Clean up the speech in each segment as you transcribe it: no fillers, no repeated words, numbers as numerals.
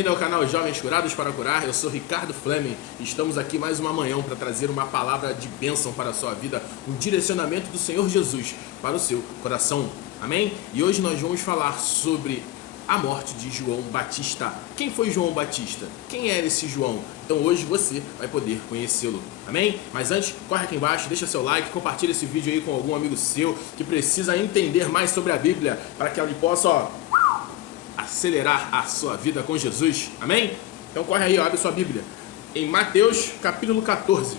bem-vindo ao canal Jovens Curados para Curar. Eu sou Ricardo Fleming e estamos aqui mais uma manhã para trazer uma palavra de bênção para a sua vida, um direcionamento do Senhor Jesus para o seu coração. Amém? E hoje nós vamos falar sobre a morte de João Batista. Quem foi João Batista? Quem era esse João? Então hoje você vai poder conhecê-lo. Amém? Mas antes, corre aqui embaixo, deixa seu like, compartilha esse vídeo aí com algum amigo seu que precisa entender mais sobre a Bíblia para que ele possa, acelerar a sua vida com Jesus. Amém? Então corre aí, abre sua Bíblia em Mateus capítulo 14.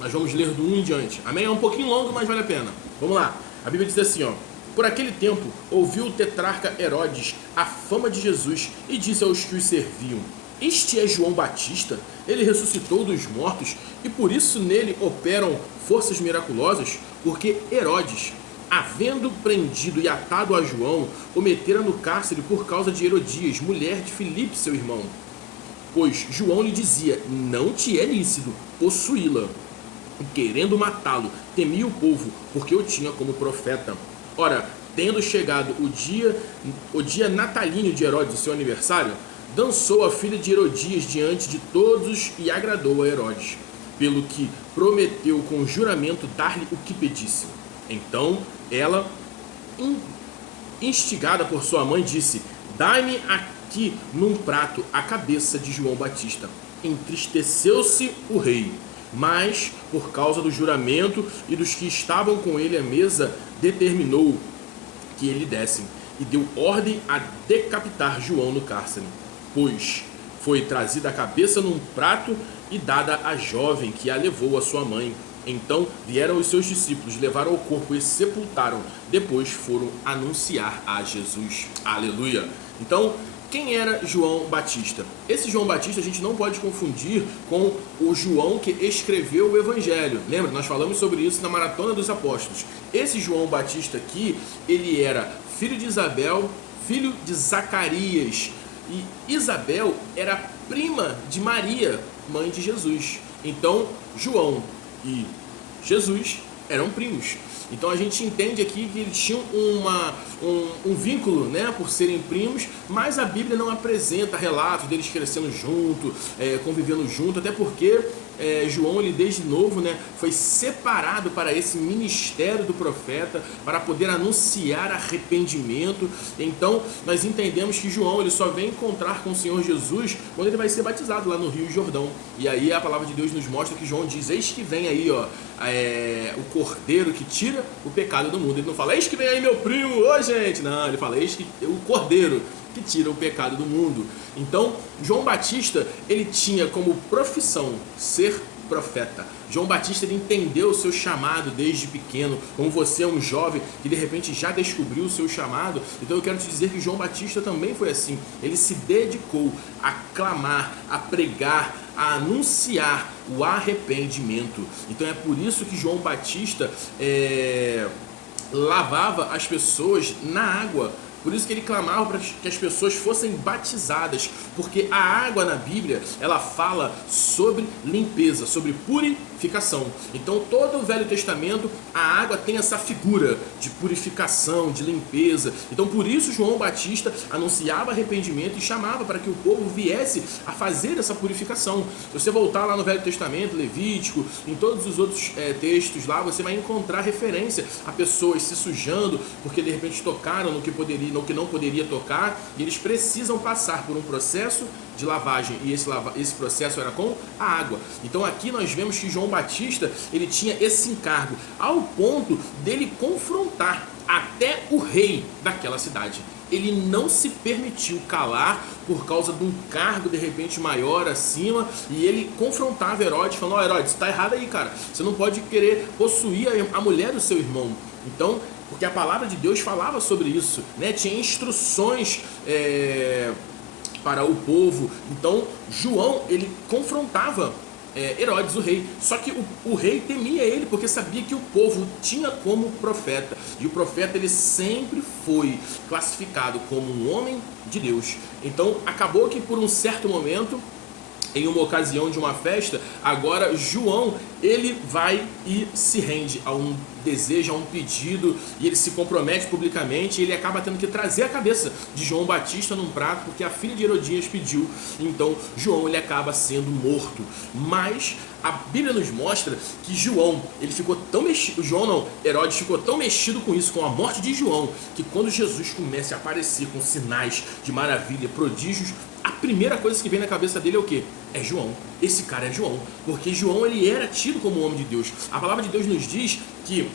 Nós vamos ler do 1 em diante. Amém? É um pouquinho longo, mas vale a pena. Vamos lá. A Bíblia diz assim, ó: por aquele tempo, ouviu o tetrarca Herodes a fama de Jesus e disse aos que os serviam: este é João Batista, ele ressuscitou dos mortos e por isso nele operam forças miraculosas, porque Herodes, havendo prendido e atado a João, o metera no cárcere por causa de Herodias, mulher de Filipe, seu irmão. Pois João lhe dizia: não te é lícito possuí-la. E querendo matá-lo, temia o povo, porque o tinha como profeta. Ora, tendo chegado o dia natalíneo de Herodes, seu aniversário, dançou a filha de Herodias diante de todos e agradou a Herodes, pelo que prometeu com juramento dar-lhe o que pedisse. Então ela, instigada por sua mãe, disse: dai-me aqui num prato a cabeça de João Batista. Entristeceu-se o rei, mas por causa do juramento e dos que estavam com ele à mesa, determinou que ele dessem, e deu ordem a decapitar João no cárcere. Pois foi trazida a cabeça num prato e dada à jovem, que a levou à sua mãe. Então vieram os seus discípulos, levaram o corpo e sepultaram. Depois foram anunciar a Jesus. Aleluia! Então, quem era João Batista? Esse João Batista a gente não pode confundir com o João que escreveu o Evangelho. Lembra? Nós falamos sobre isso na Maratona dos Apóstolos. Esse João Batista aqui, ele era filho de Isabel, filho de Zacarias. E Isabel era prima de Maria, mãe de Jesus. Então, João e Jesus eram primos. Então a gente entende aqui que eles tinham um vínculo, né, por serem primos, mas a Bíblia não apresenta relatos deles crescendo junto, convivendo junto, até porque João, ele desde novo, né, foi separado para esse ministério do profeta, para poder anunciar arrependimento. Então nós entendemos que João, ele só vem encontrar com o Senhor Jesus quando ele vai ser batizado lá no Rio Jordão. E aí a palavra de Deus nos mostra que João diz: eis que vem aí, ó, o cordeiro que tira o pecado do mundo. Ele não fala: eis que vem aí meu primo, ô gente, não, ele fala: eis que o cordeiro que tira o pecado do mundo. Então, João Batista, ele tinha como profissão ser profeta. João Batista, ele entendeu o seu chamado desde pequeno. Como você é um jovem que de repente já descobriu o seu chamado, então eu quero te dizer que João Batista também foi assim. Ele se dedicou a clamar, a pregar, a anunciar o arrependimento. Então é por isso que João Batista lavava as pessoas na água. Por isso que ele clamava para que as pessoas fossem batizadas, porque a água na Bíblia, ela fala sobre limpeza, sobre purificação. Então todo o Velho Testamento, a água tem essa figura de purificação, de limpeza. Então por isso João Batista anunciava arrependimento e chamava para que o povo viesse a fazer essa purificação. Se você voltar lá no Velho Testamento, Levítico, em todos os outros textos lá, você vai encontrar referência a pessoas se sujando porque de repente tocaram no que não poderia tocar, e eles precisam passar por um processo de lavagem, e esse processo era com a água. Então aqui nós vemos que João Batista, ele tinha esse encargo, ao ponto dele confrontar até o rei daquela cidade. Ele não se permitiu calar por causa de um cargo de repente maior acima, e ele confrontava Herodes, falando: ó, Herodes, tá errado aí, cara, você não pode querer possuir a mulher do seu irmão. Então, porque a palavra de Deus falava sobre isso, né? Tinha instruções para o povo. Então João, ele confrontava Herodes, o rei. Só que o rei temia ele, porque sabia que o povo tinha como profeta, e o profeta, ele sempre foi classificado como um homem de Deus. Então acabou que por um certo momento em uma ocasião de uma festa. Agora João, ele vai e se rende a um desejo, a um pedido, e ele se compromete publicamente, e ele acaba tendo que trazer a cabeça de João Batista num prato, porque a filha de Herodias pediu. Então João, ele acaba sendo morto. Mas a Bíblia nos mostra que João, ele ficou tão mexido, Herodes ficou tão mexido com isso, com a morte de João, que quando Jesus começa a aparecer com sinais de maravilha, prodígios, a primeira coisa que vem na cabeça dele é o quê? É João. Esse cara é João. Porque João, ele era tido como homem de Deus. A palavra de Deus nos diz que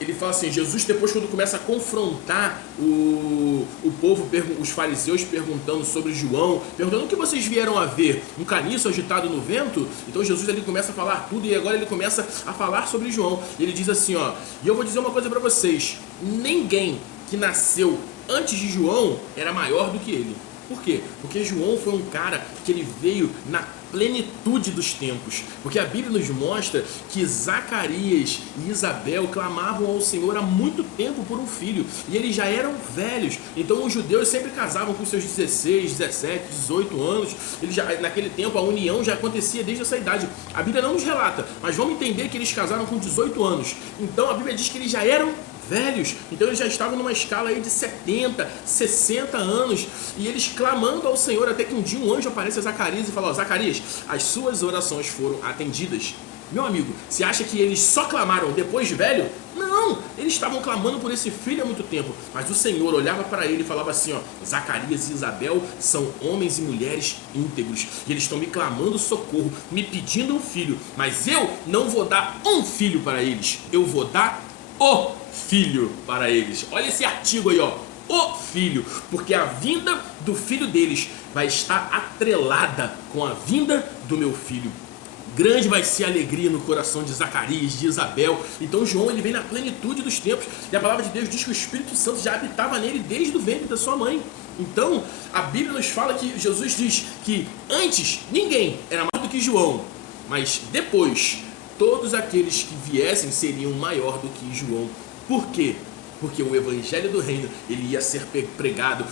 ele fala assim, Jesus, depois quando começa a confrontar o povo, os fariseus perguntando sobre João, perguntando o que vocês vieram a ver, um caniço agitado no vento? Então Jesus ali começa a falar tudo, e agora ele começa a falar sobre João. Ele diz assim, ó, e eu vou dizer uma coisa para vocês, ninguém que nasceu antes de João era maior do que ele. Por quê? Porque João foi um cara que ele veio na plenitude dos tempos. Porque a Bíblia nos mostra que Zacarias e Isabel clamavam ao Senhor há muito tempo por um filho. E eles já eram velhos. Então os judeus sempre casavam com seus 16, 17, 18 anos. Eles já, naquele tempo a união já acontecia desde essa idade. A Bíblia não nos relata, mas vamos entender que eles casaram com 18 anos. Então a Bíblia diz que eles já eram velhos, então eles já estavam numa escala aí de 70, 60 anos, e eles clamando ao Senhor, até que um dia um anjo aparece a Zacarias e fala, ó, Zacarias, as suas orações foram atendidas. Meu amigo, você acha que eles só clamaram depois de velho? Não, eles estavam clamando por esse filho há muito tempo, mas o Senhor olhava para ele e falava assim, ó, Zacarias e Isabel são homens e mulheres íntegros, e eles estão me clamando socorro, me pedindo um filho, mas eu não vou dar um filho para eles, eu vou dar o filho para eles. Olha esse artigo aí, ó, o filho, porque a vinda do filho deles vai estar atrelada com a vinda do meu filho. Grande vai ser a alegria no coração de Zacarias, de Isabel. Então João, ele vem na plenitude dos tempos, e a palavra de Deus diz que o Espírito Santo já habitava nele desde o ventre da sua mãe. Então a Bíblia nos fala que Jesus diz que antes ninguém era mais do que João, mas depois todos aqueles que viessem seriam maior do que João. Por quê? Porque o evangelho do reino, ele ia ser pregado,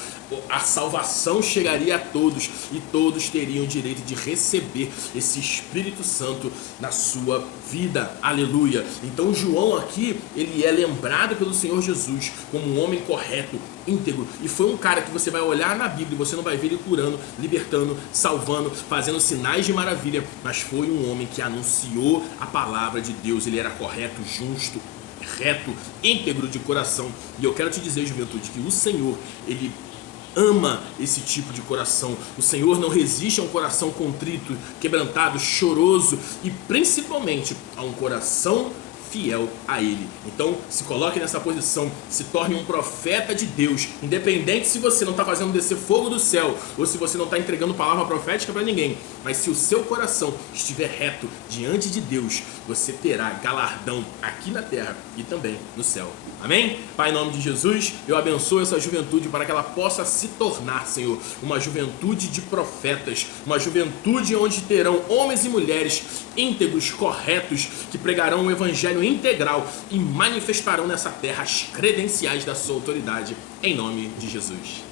a salvação chegaria a todos, e todos teriam o direito de receber esse Espírito Santo na sua vida. Aleluia! Então João aqui, ele é lembrado pelo Senhor Jesus como um homem correto, íntegro, e foi um cara que você vai olhar na Bíblia e você não vai ver ele curando, libertando, salvando, fazendo sinais de maravilha, mas foi um homem que anunciou a palavra de Deus. Ele era correto, justo, reto, íntegro de coração. E eu quero te dizer, juventude, que o Senhor, ele ama esse tipo de coração. O Senhor não resiste a um coração contrito, quebrantado, choroso, e principalmente a um coração fiel a Ele. Então se coloque nessa posição, se torne um profeta de Deus, independente se você não está fazendo descer fogo do céu, ou se você não está entregando palavra profética para ninguém, mas se o seu coração estiver reto diante de Deus, você terá galardão aqui na terra e também no céu. Amém? Pai, em nome de Jesus, eu abençoo essa juventude para que ela possa se tornar, Senhor, uma juventude de profetas, uma juventude onde terão homens e mulheres íntegros, corretos, que pregarão o evangelho integral e manifestarão nessa terra as credenciais da sua autoridade, em nome de Jesus.